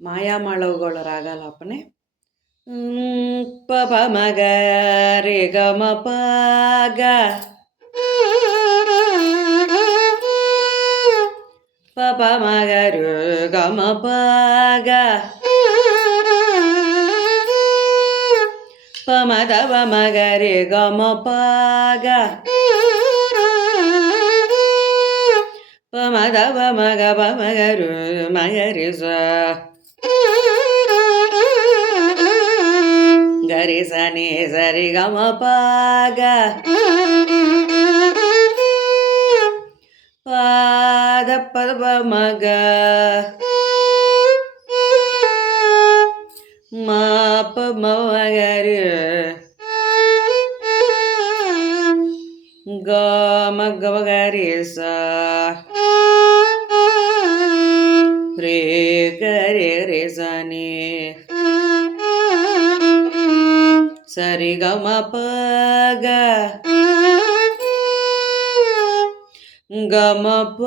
ಮಾಯಾಮಾಳವುಗಳ ರಾಗಾಲಾಪನೆ. ಪ ಪ ಮಗ ರೇ ಗ ಮ ಪ ಗ ಪ ಪ ಮಗ ರೇ ಗ ಮ ಪ ಗ ಪ ಮ ದ ಪ ಮಗ ರೇ ಗ ಮ ಪ ಗ ಪ ಮ ದ ಪ ಮಗ ರೇ ಸ ಗರಿ ಸ ನಿ ಸರಿ ಗ ಮ ಪ ಗ ಪ ದ ಪ ಪ ಮ ಗ ಮ ಪ ಮ ಗ ರಿ ಗ ಮ ಗ ಗ ರಿ ಸ ರೇ ಗ ರೇ ರೇ ಸ ನಿ ಸರಿ ಗ ಮ ಪ ಗ ಗ ಮ ಪ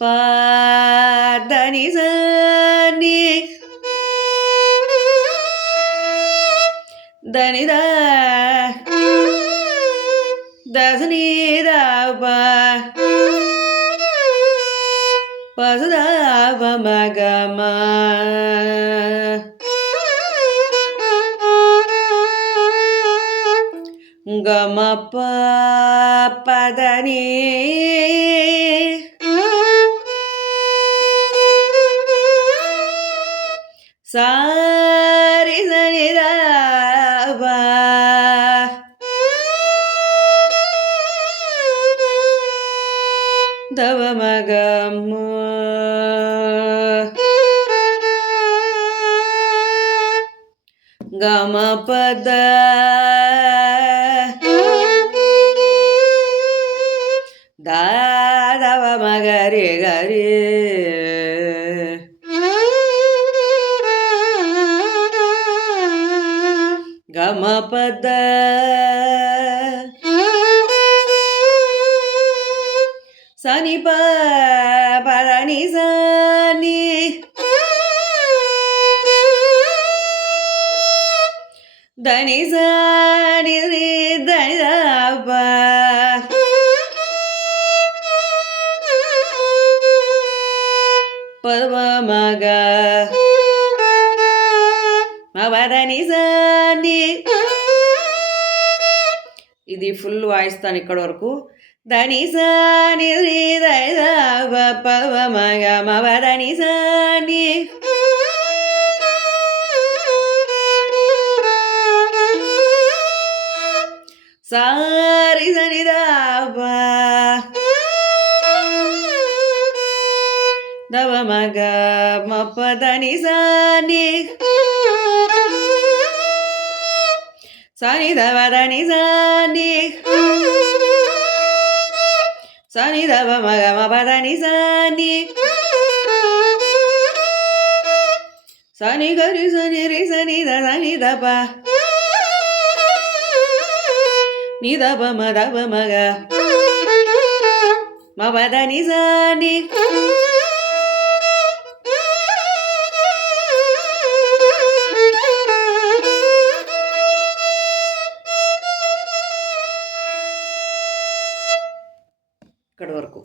ಪ ದ ನಿ ಸ ನಿ ದ ನಿ ದ ದ ಸ ನಿ ದ ಪ ಪ ಸ ದ ಪ ಮ ಗ ಮ ಗ ಮ ಪ ಪ ದ ನಿ ಸಾ ರಿ ಸ ನಿ ದ ಪ ದ ಪ ಮ ಗ ಮ ಗ ಮ ಪ ದ ದ ದ ಪ ಮ ಗ ರಿ ಗ ರಿ ಗ ಮ ಪ ದ ಸ ನಿ ಪ ಪ ದ ನಿ ಸ ನಿ ದ ನಿ ಸ ನಿ ರಿ ದ ನಿ ದ ಪ ಪ ದ ಪ ಮ ಗ ಮ ಪ ದ ನಿ ಸ ನಿ ఇది ఫుల్ వాయిస్తాను ఇక్కడ వరకు. ద ని స ని రి ద ని ద ప ప ద మ గ మ ಪ ద ని స ని సా రి ಸ ని ದ ಪ ದ ಪ ಮ ಗ ಮ ಪ ದ ನಿ ಸ ನಿ ಸ ನಿ ದ ಪ ದ ನಿ ಸ ನಿ ಸ ನಿ ದ ಪ ಮ ಗ ಮ ಪ ದ ನಿ ಸ ನಿ ಸ ನಿ ಗ ರಿ ಸ ನಿ ರಿ ಸ ನಿ ದ ಸ ನಿ ದ ಪ ನಿ ದ ಪ ಮ ದ ಪ ಮ ಗ ಮ ಪ ದ ನಿ ಸ ನಿ ఇక్కడ వరకు.